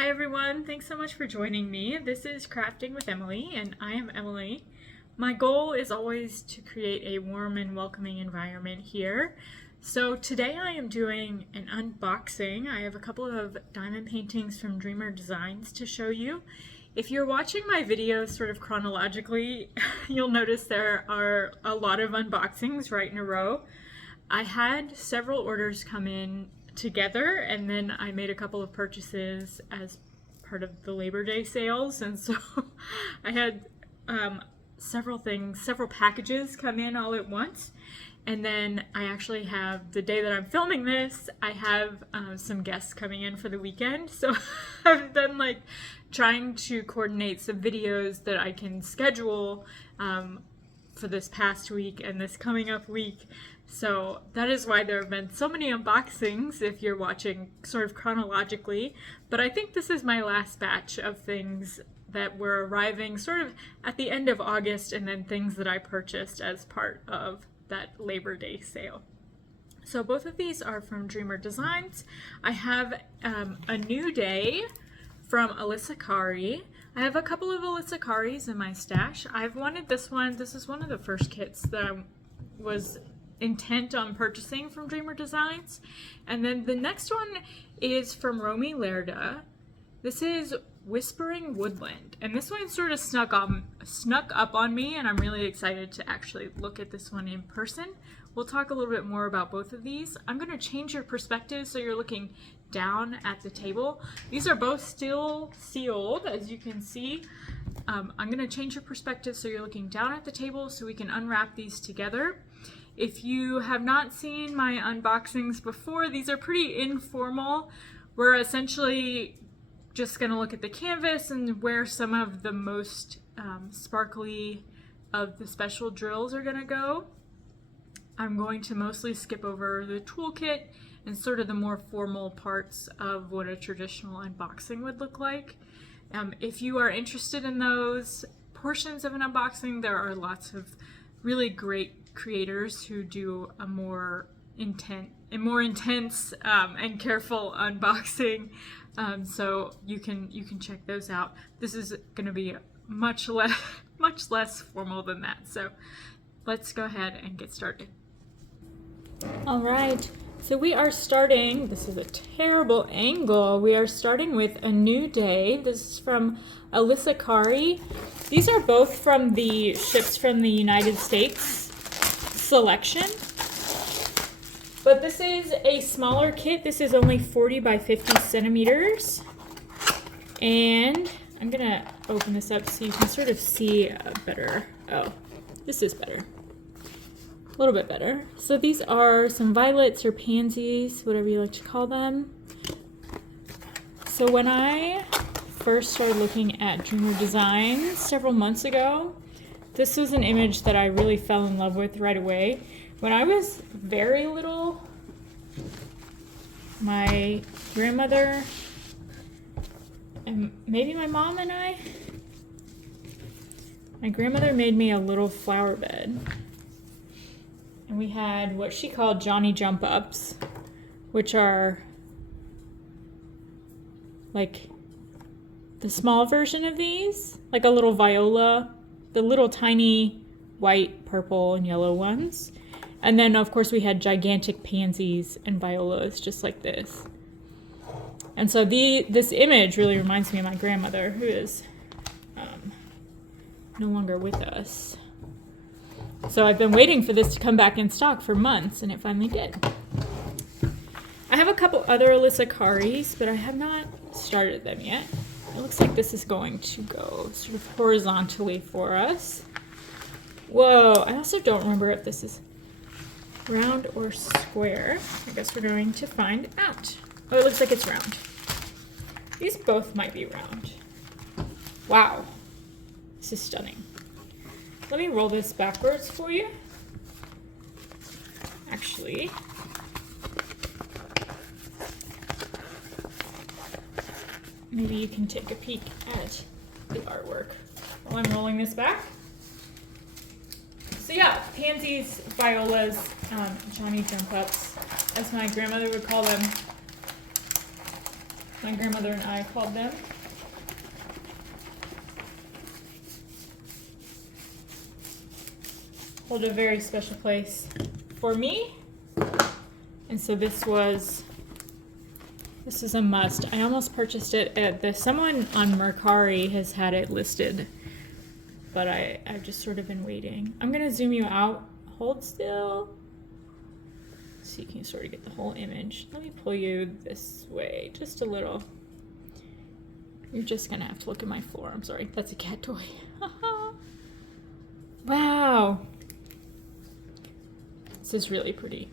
Hi everyone, thanks so much for joining me. This is Crafting with Emily, and I am Emily. My goal is always to create a warm and welcoming environment here. So today I am doing an unboxing. I have a couple of diamond paintings from Dreamer Designs to show you. If you're watching my videos sort of chronologically, you'll notice there are a lot of unboxings right in a row. I had several orders come in together, and then I made a couple of purchases as part of the Labor Day sales, and so I had several packages come in all at once. And then I actually have, the day that I'm filming this, I have some guests coming in for the weekend, so I've been like trying to coordinate some videos that I can schedule for this past week and this coming up week. So that is why there have been so many unboxings if you're watching sort of chronologically. But I think this is my last batch of things that were arriving sort of at the end of August, and then things that I purchased as part of that Labor Day sale. So both of these are from Dreamer Designs. I have a New Day from Alissa Kari. I have a couple of Alissa Karis in my stash. I've wanted this one. This is one of the first kits that I was intent on purchasing from Dreamer Designs. And then the next one is from Romi Lerda. This is Whispering Woodland, and this one sort of snuck up on me, and I'm really excited to actually look at this one in person. We'll talk a little bit more about both of these. I'm going to change your perspective so you're looking down at the table. These are both still sealed, as you can see. I'm going to change your perspective so you're looking down at the table so we can unwrap these together. If you have not seen my unboxings before, these are pretty informal. We're essentially just going to look at the canvas and where some of the most sparkly of the special drills are going to go. I'm going to mostly skip over the toolkit and sort of the more formal parts of what a traditional unboxing would look like. If you are interested in those portions of an unboxing, there are lots of really great creators who do a more intense and careful unboxing. So you can check those out. This is going to be much less formal than that. So let's go ahead and get started. All right. So we are starting, this is a terrible angle. We are starting with A New Day. This is from Alissa Kari. These are both from the Ships from the United States selection. But this is a smaller kit. This is only 40 by 50 centimeters. And I'm gonna open this up so you can sort of see better. Oh, this is better. A little bit better. So these are some violets or pansies, whatever you like to call them. So when I first started looking at Dreamer Designs several months ago, this was an image that I really fell in love with right away. When I was very little, my grandmother and maybe my mom and my grandmother made me a little flower bed. And we had what she called Johnny Jump Ups, which are like the small version of these, like a little viola, the little tiny white, purple, and yellow ones. And then, of course, we had gigantic pansies and violas just like this. And so this image really reminds me of my grandmother, who is no longer with us. So I've been waiting for this to come back in stock for months, and it finally did. I have a couple other Alissa Karis, but I have not started them yet. It looks like this is going to go sort of horizontally for us. Whoa, I also don't remember if this is round or square. I guess we're going to find out. Oh, it looks like it's round. These both might be round. Wow, this is stunning. Let me roll this backwards for you. Actually, maybe you can take a peek at the artwork while I'm rolling this back. So yeah, pansies, violas, Johnny Jump Ups, as my grandmother would call them. My grandmother and I called them. Hold a very special place for me. And so this is a must. I almost purchased it at someone on Mercari has had it listed, but I've just sort of been waiting. I'm gonna zoom you out. Hold still. So you can sort of get the whole image. Let me pull you this way just a little. You're just gonna have to look at my floor. I'm sorry, that's a cat toy. Wow. This is really pretty.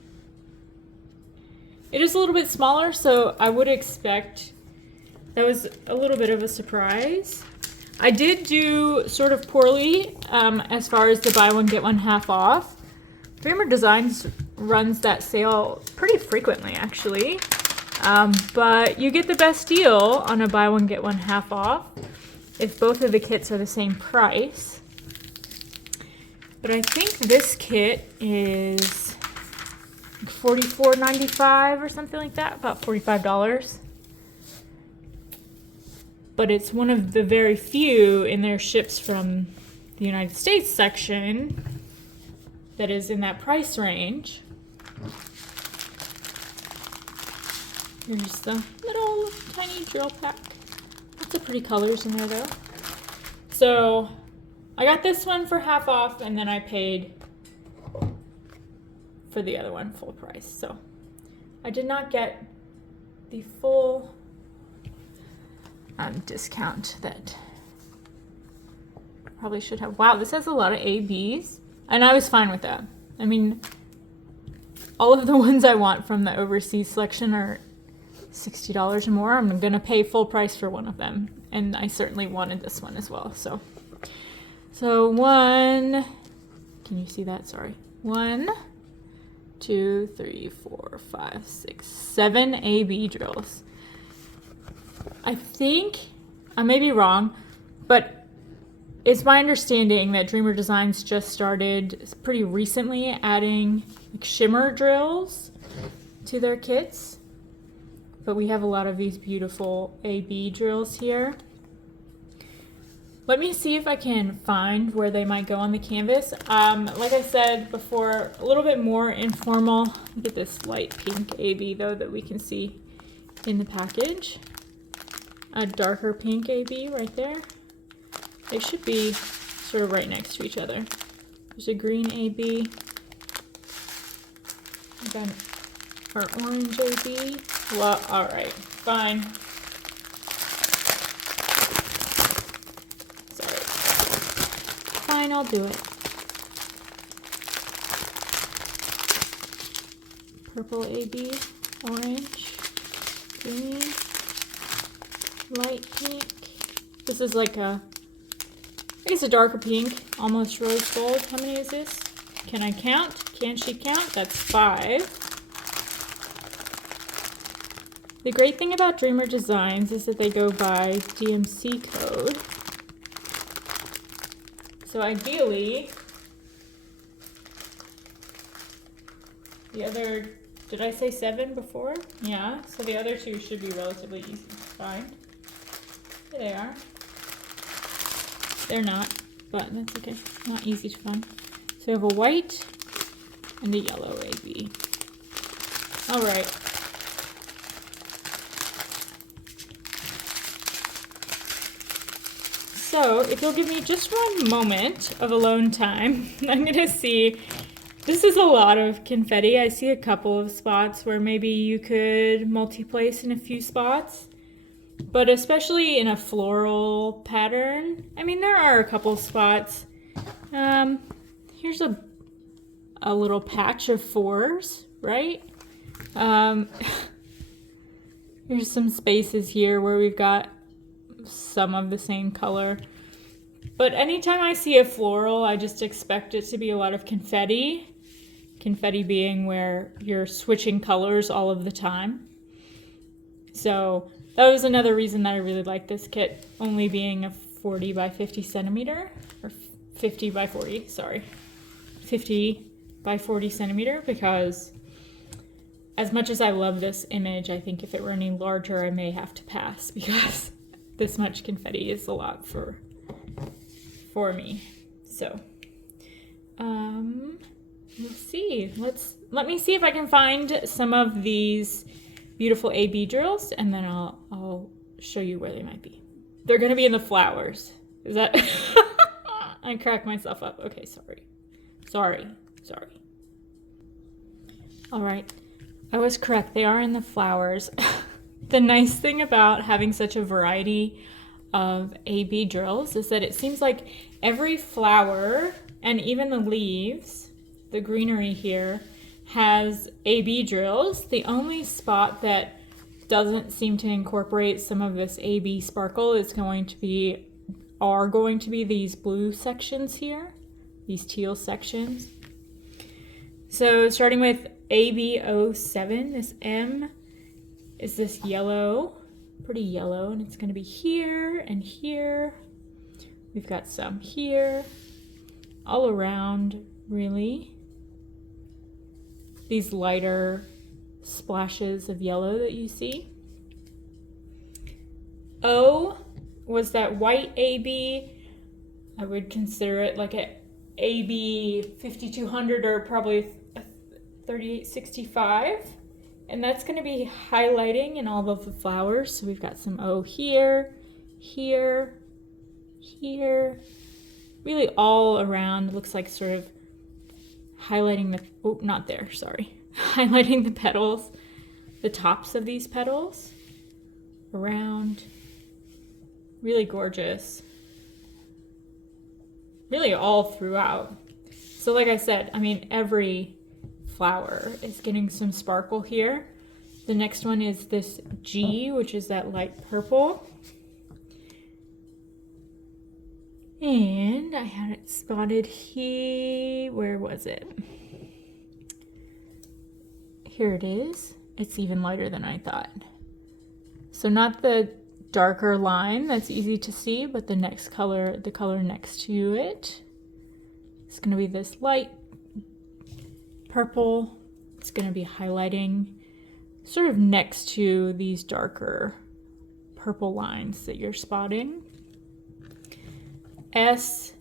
It is a little bit smaller, so I would expect that was a little bit of a surprise. I did do sort of poorly as far as the buy one get one half off. Dreamer Designs runs that sale pretty frequently, actually. But you get the best deal on a buy one get one half off if both of the kits are the same price. But I think this kit is $44.95 or something like that, about $45. But it's one of the very few in their ships from the United States section that is in that price range. Here's the little tiny drill pack. Lots of pretty colors in there though. So I got this one for half off, and then I paid for the other one full price. So I did not get the full discount that probably should have. Wow, this has a lot of ABs, and I was fine with that. I mean, all of the ones I want from the overseas selection are $60 or more. I'm gonna pay full price for one of them, and I certainly wanted this one as well. So one, can you see that? Sorry. 1, 2, 3, 4, 5, 6, 7 AB drills. I think, I may be wrong, but it's my understanding that Dreamer Designs just started pretty recently adding like shimmer drills to their kits. But we have a lot of these beautiful AB drills here. Let me see if I can find where they might go on the canvas. Like I said before, a little bit more informal. Look at this light pink AB though that we can see in the package. A darker pink AB right there. They should be sort of right next to each other. There's a green AB. We got our orange AB. Well, all right, fine. Sorry. Fine, I'll do it. Purple AB, orange, green, light pink. This is like I guess a darker pink, almost rose gold. How many is this? Can I count? Can she count? That's 5. The great thing about Dreamer Designs is that they go by DMC code. So ideally, the other, did I say 7 before? Yeah, so the other 2 should be relatively easy to find. Here they are. They're not, but that's okay. Not easy to find. So we have a white and a yellow AB. All right. So if you'll give me just one moment of alone time, I'm gonna see, this is a lot of confetti. I see a couple of spots where maybe you could multi-place in a few spots, but especially in a floral pattern. I mean, there are a couple spots. Here's a little patch of 4s, right? Here's some spaces here where we've got some of the same color. But anytime I see a floral, I just expect it to be a lot of confetti. Confetti being where you're switching colors all of the time. So that was another reason that I really like this kit, only being a 40 by 50 centimeter, or 50 by 40, sorry. 50 by 40 centimeter, because as much as I love this image, I think if it were any larger, I may have to pass because this much confetti is a lot for me. So, we'll see. Let me see if I can find some of these beautiful AB drills, and then I'll show you where they might be. They're gonna be in the flowers. Is that? I cracked myself up. Okay, sorry. All right, I was correct. They are in the flowers. The nice thing about having such a variety of AB drills is that it seems like every flower and even the leaves, the greenery here, has AB drills. The only spot that doesn't seem to incorporate some of this AB sparkle are going to be these blue sections here, these teal sections. So starting with AB07, this M is this yellow, pretty yellow, and it's going to be here and here. We've got some here, all around, really. These lighter splashes of yellow that you see. O was that white AB. I would consider it like a AB 5200 or probably 3865. And that's going to be highlighting in all of the flowers. So we've got some O here, here, here, really all around. It looks like sort of highlighting the, oh, not there, sorry. Highlighting the petals, the tops of these petals around. Really gorgeous. Really all throughout. So like I said, I mean, every flower is getting some sparkle here. The next one is this G, which is that light purple. And I had it spotted here. Where was it? Here it is. It's even lighter than I thought. So not the darker line that's easy to see, but the next color, the color next to it. It's going to be this light purple. It's going to be highlighting sort of next to these darker purple lines that you're spotting. S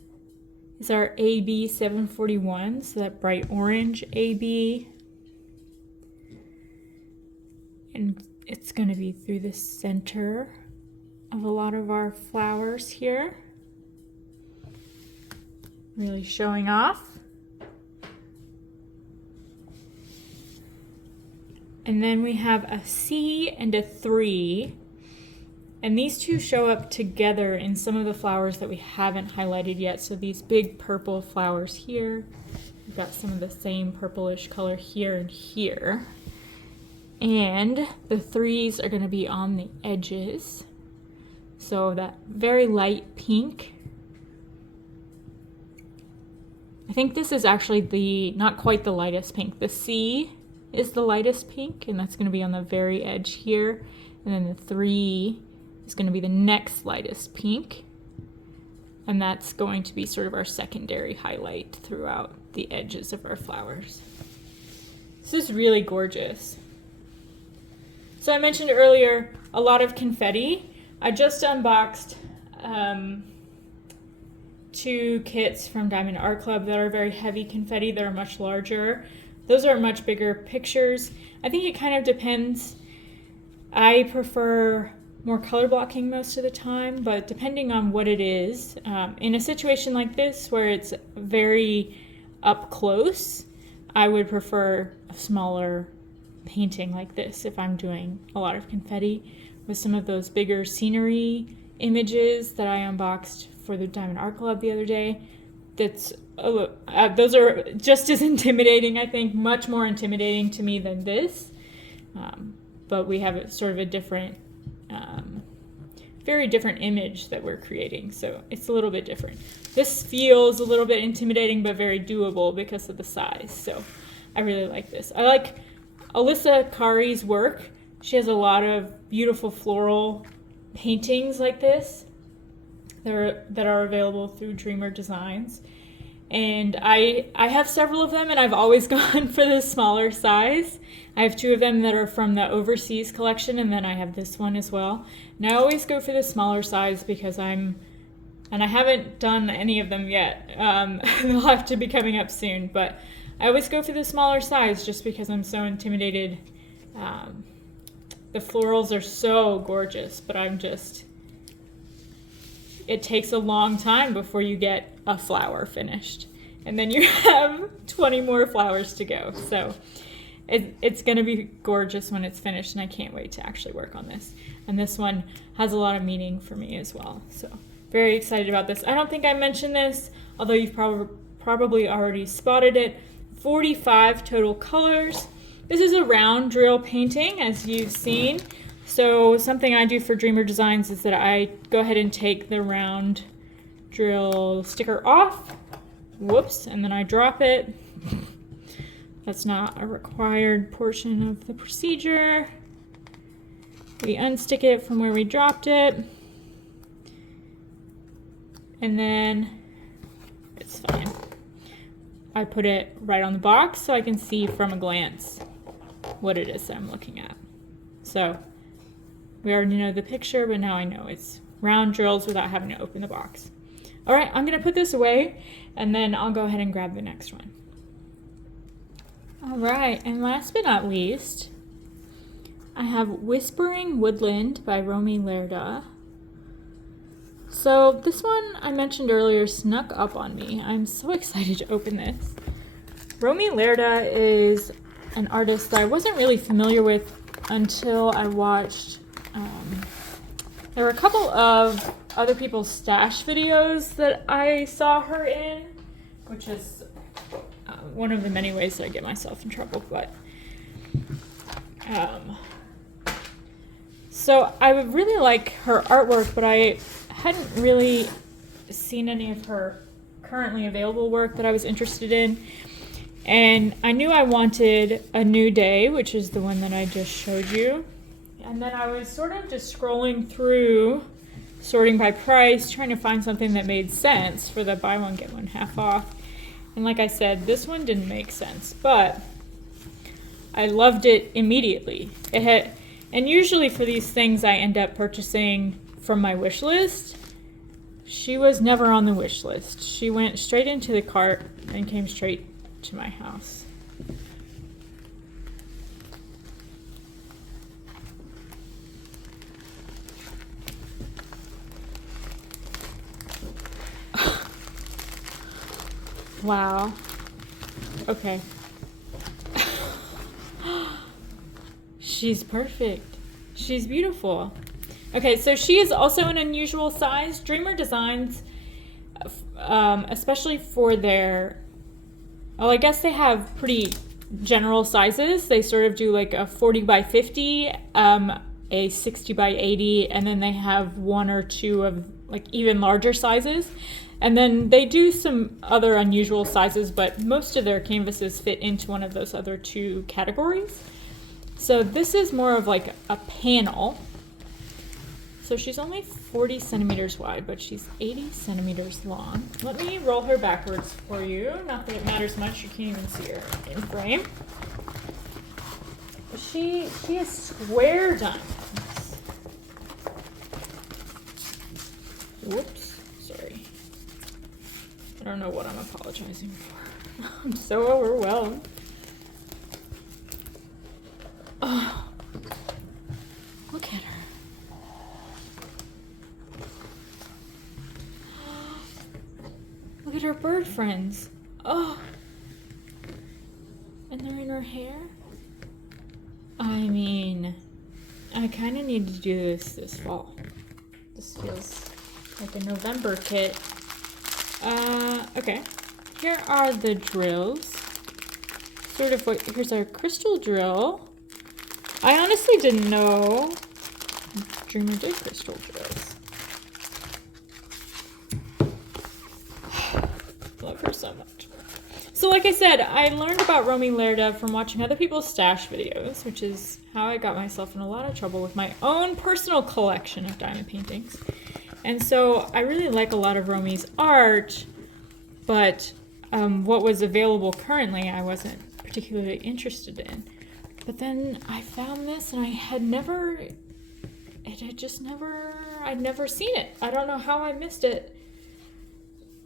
is our AB 741, so that bright orange AB. And it's going to be through the center of a lot of our flowers here. Really showing off. And then we have a C and a 3. And these two show up together in some of the flowers that we haven't highlighted yet. So these big purple flowers here. We've got some of the same purplish color here and here. And the 3s are going to be on the edges. So that very light pink. I think this is actually not quite the lightest pink. The C is the lightest pink, and that's going to be on the very edge here. And then the 3 is going to be the next lightest pink. And that's going to be sort of our secondary highlight throughout the edges of our flowers. This is really gorgeous. So I mentioned earlier a lot of confetti. I just unboxed 2 kits from Diamond Art Club that are very heavy confetti that are much larger. Those are much bigger pictures. I think it kind of depends. I prefer more color blocking most of the time, but depending on what it is, in a situation like this where it's very up close, I would prefer a smaller painting like this if I'm doing a lot of confetti. With some of those bigger scenery images that I unboxed for the Diamond Art Club the other day, those are just as intimidating, I think, much more intimidating to me than this. But we have sort of a different, very different image that we're creating, so it's a little bit different. This feels a little bit intimidating, but very doable because of the size, so I really like this. I like Alissa Kari's work. She has a lot of beautiful floral paintings like this that are available through Dreamer Designs. And I have several of them, and I've always gone for the smaller size. I have 2 of them that are from the overseas collection, and then I have this one as well. And I always go for the smaller size because and I haven't done any of them yet. They'll have to be coming up soon, but I always go for the smaller size just because I'm so intimidated. The florals are so gorgeous, but it takes a long time before you get a flower finished. And then you have 20 more flowers to go. So it's gonna be gorgeous when it's finished, and I can't wait to actually work on this. And this one has a lot of meaning for me as well. So very excited about this. I don't think I mentioned this, although you've probably already spotted it. 45 total colors. This is a round drill painting, as you've seen. So something I do for Dreamer Designs is that I go ahead and take the round drill sticker off. Whoops, and then I drop it. That's not a required portion of the procedure. We unstick it from where we dropped it. And then it's fine. I put it right on the box so I can see from a glance what it is that I'm looking at. So we already know the picture, but now I know it's round drills without having to open the box. All right, I'm gonna put this away, and then I'll go ahead and grab the next one. All right, and last but not least, I have Whispering Woodland by Romi Lerda. So this one I mentioned earlier snuck up on me. I'm so excited to open this. Romi Lerda is an artist that I wasn't really familiar with until I watched, there were a couple of other people's stash videos that I saw her in, which is one of the many ways that I get myself in trouble, but so I would really like her artwork, but I hadn't really seen any of her currently available work that I was interested in. And I knew I wanted A New Day, which is the one that I just showed you. And then I was sort of just scrolling through, sorting by price, trying to find something that made sense for the buy one, get one half off. And like I said, this one didn't make sense, but I loved it immediately. And usually for these things I end up purchasing from my wish list. She was never on the wish list. She went straight into the cart and came straight to my house. Wow. Okay. She's perfect. She's beautiful. Okay, so she is also an unusual size. Dreamer Designs, especially for their, well, I guess they have pretty general sizes. They sort of do like a 40 by 50, a 60 by 80, and then they have 1 or 2 of like even larger sizes. And then they do some other unusual sizes, but most of their canvases fit into one of those other 2 categories. So this is more of like a panel. So she's only 40 centimeters wide, but she's 80 centimeters long. Let me roll her backwards for you. Not that it matters much, you can't even see her in frame. She is square diamonds. Whoops, sorry. I don't know what I'm apologizing for. I'm so overwhelmed. Oh, look at her. Look at her bird friends. Oh, and they're in her hair. I mean, I kind of need to do this fall. This feels like a November kit. Okay, here are the drills. Sort of what, here's our crystal drill. I honestly didn't know Dreamer did crystal drills. Love her so much. So like I said, I learned about Romi Lerda from watching other people's stash videos, which is how I got myself in a lot of trouble with my own personal collection of diamond paintings. And so I really like a lot of Romi's art, but what was available currently I wasn't particularly interested in. But then I found this and I'd never seen it. I don't know how I missed it.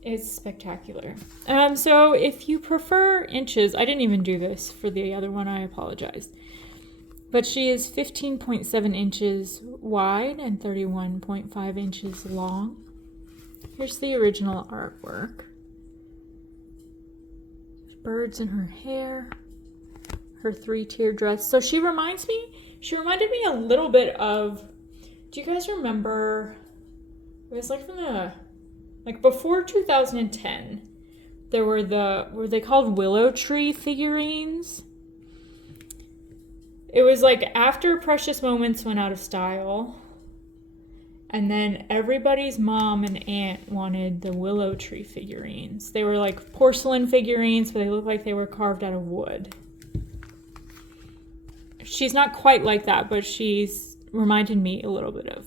It's spectacular. So if you prefer inches, I didn't even do this for the other one, I apologize. But she is 15.7 inches wide and 31.5 inches long. Here's the original artwork. Birds in her hair, her 3-tier dress. So she reminded me a little bit of, do you guys remember, it was like from the, like before 2010, there were they called willow tree figurines? It was like after Precious Moments went out of style, and then everybody's mom and aunt wanted the willow tree figurines. They were like porcelain figurines, but they looked like they were carved out of wood. She's not quite like that, but she's reminded me a little bit of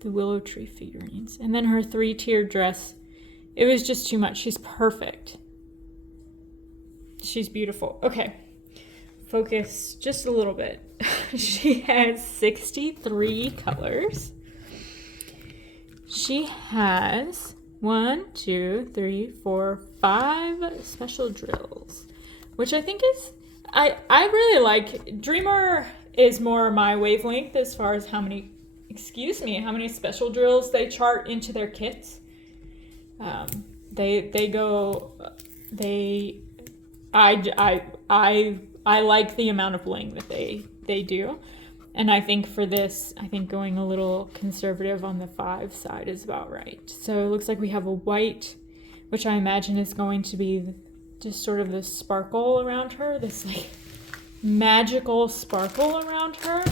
the willow tree figurines. And then her 3-tier dress, it was just too much. She's perfect. She's beautiful. Okay, focus just a little bit. She has 63 colors. She has 1, 2, 3, 4, 5 special drills, which I think is, I really like. Dreamer is more my wavelength as far as how many special drills they chart into their kits. I like the amount of bling that they do. And I think for this, going a little conservative on the 5 side is about right. So it looks like we have a white, which I imagine is going to be just sort of this sparkle around her, this like magical sparkle around her.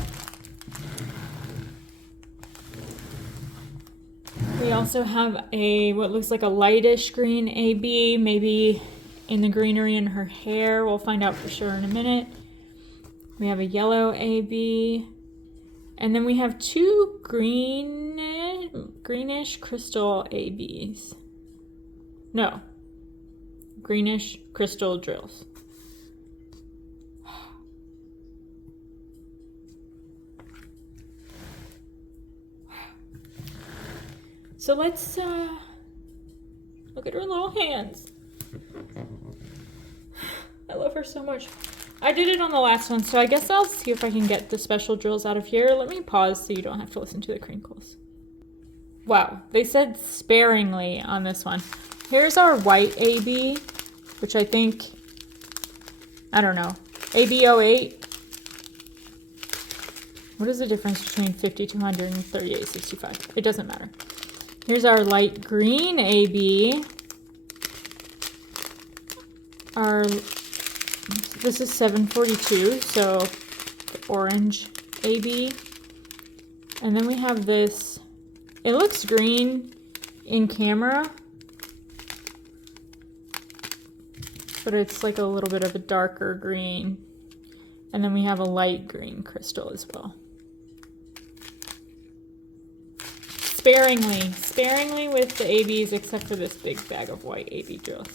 We also have what looks like a lightish green AB, maybe in the greenery in her hair. We'll find out for sure in a minute. We have a yellow AB. And then we have 2 greenish crystal ABs. No. Greenish crystal drills. So let's look at her little hands. I love her so much. I did it on the last one, so I guess I'll see if I can get the special drills out of here. Let me pause so you don't have to listen to the crinkles. Wow, they said sparingly on this one. Here's our white AB, which I think, I don't know, AB08. What is the difference between 5200 and 3865? It doesn't matter. Here's our light green AB. This is 742, so the orange AB. And then we have this, it looks green in camera, but it's like a little bit of a darker green. And then we have a light green crystal as well. Sparingly with the ABs, except for this big bag of white AB drills.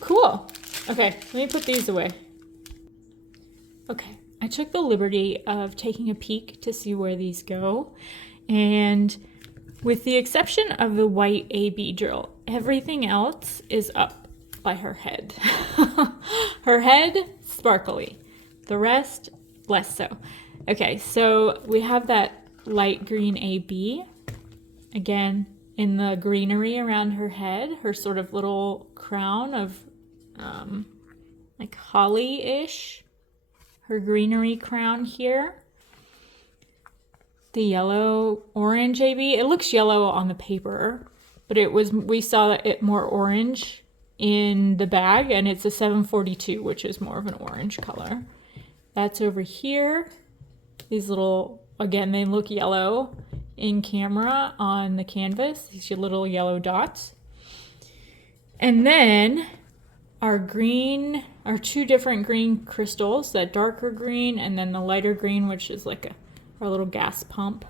Cool. Okay, let me put these away. Okay, I took the liberty of taking a peek to see where these go. And with the exception of the white AB drill, everything else is up by her head. Her head, sparkly. The rest, less so. Okay, so we have that light green AB. Again, in the greenery around her head, her sort of little crown of like holly-ish. Her greenery crown here. The yellow orange AB. It looks yellow on the paper, but we saw it more orange in the bag, and it's a 742, which is more of an orange color. That's over here. These little, again, they look yellow in camera on the canvas. These are little yellow dots. And then our 2 different green crystals, that darker green and then the lighter green, which is like our little gas pump.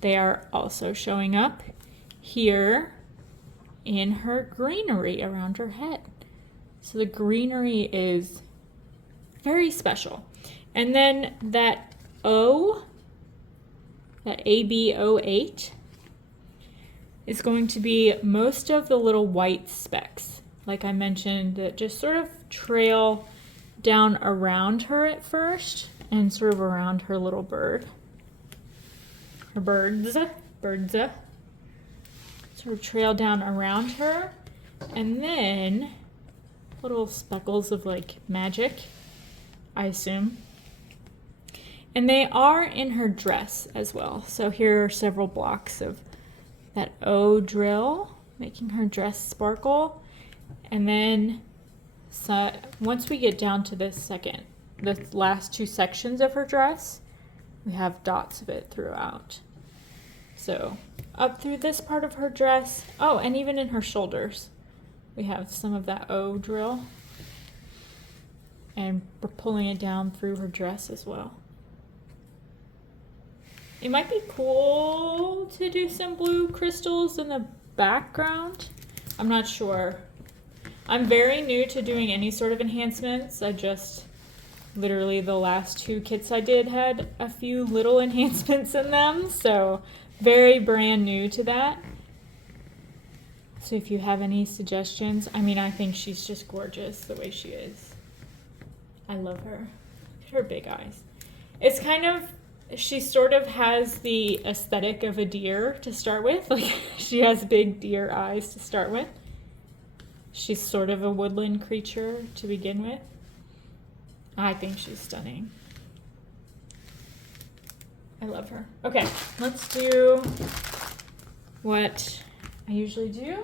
They are also showing up here in her greenery around her head. So the greenery is very special. And then that O, that ABO8, is going to be most of the little white specks, like I mentioned, that just sort of trail down around her at first and sort of around her little bird. Her birds sort of trail down around her, and then little speckles of like magic, I assume. And they are in her dress as well. So here are several blocks of that O drill, making her dress sparkle. And then so once we get down to the last two sections of her dress, we have dots of it throughout. So up through this part of her dress, oh, and even in her shoulders, we have some of that O drill. And we're pulling it down through her dress as well. It might be cool to do some blue crystals in the background. I'm not sure. I'm very new to doing any sort of enhancements. I just, literally the last two kits I did had a few little enhancements in them. So very brand new to that. So if you have any suggestions, I mean, I think she's just gorgeous the way she is. I love her. Look at her big eyes. It's kind of, she sort of has the aesthetic of a deer to start with. Like she has big deer eyes to start with. She's sort of a woodland creature to begin with. I think she's stunning. I love her. Okay, let's do what I usually do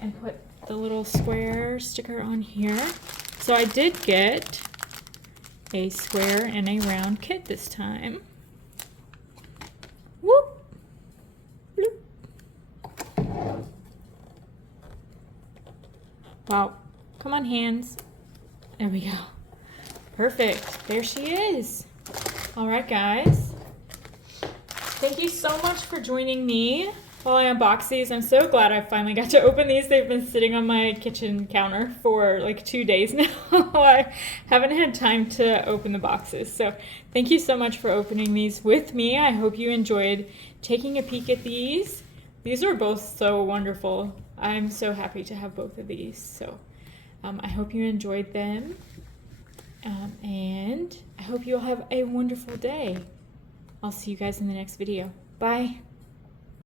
and put the little square sticker on here. So I did get a square and a round kit this time. Whoop! Bloop. Wow. Come on, hands. There we go. Perfect. There she is. All right, guys. Thank you so much for joining me while I unbox these. I'm so glad I finally got to open these. They've been sitting on my kitchen counter for like 2 days now. I haven't had time to open the boxes. So thank you so much for opening these with me. I hope you enjoyed taking a peek at these. These are both so wonderful. I'm so happy to have both of these. So I hope you enjoyed them. And I hope you'll have a wonderful day. I'll see you guys in the next video. Bye.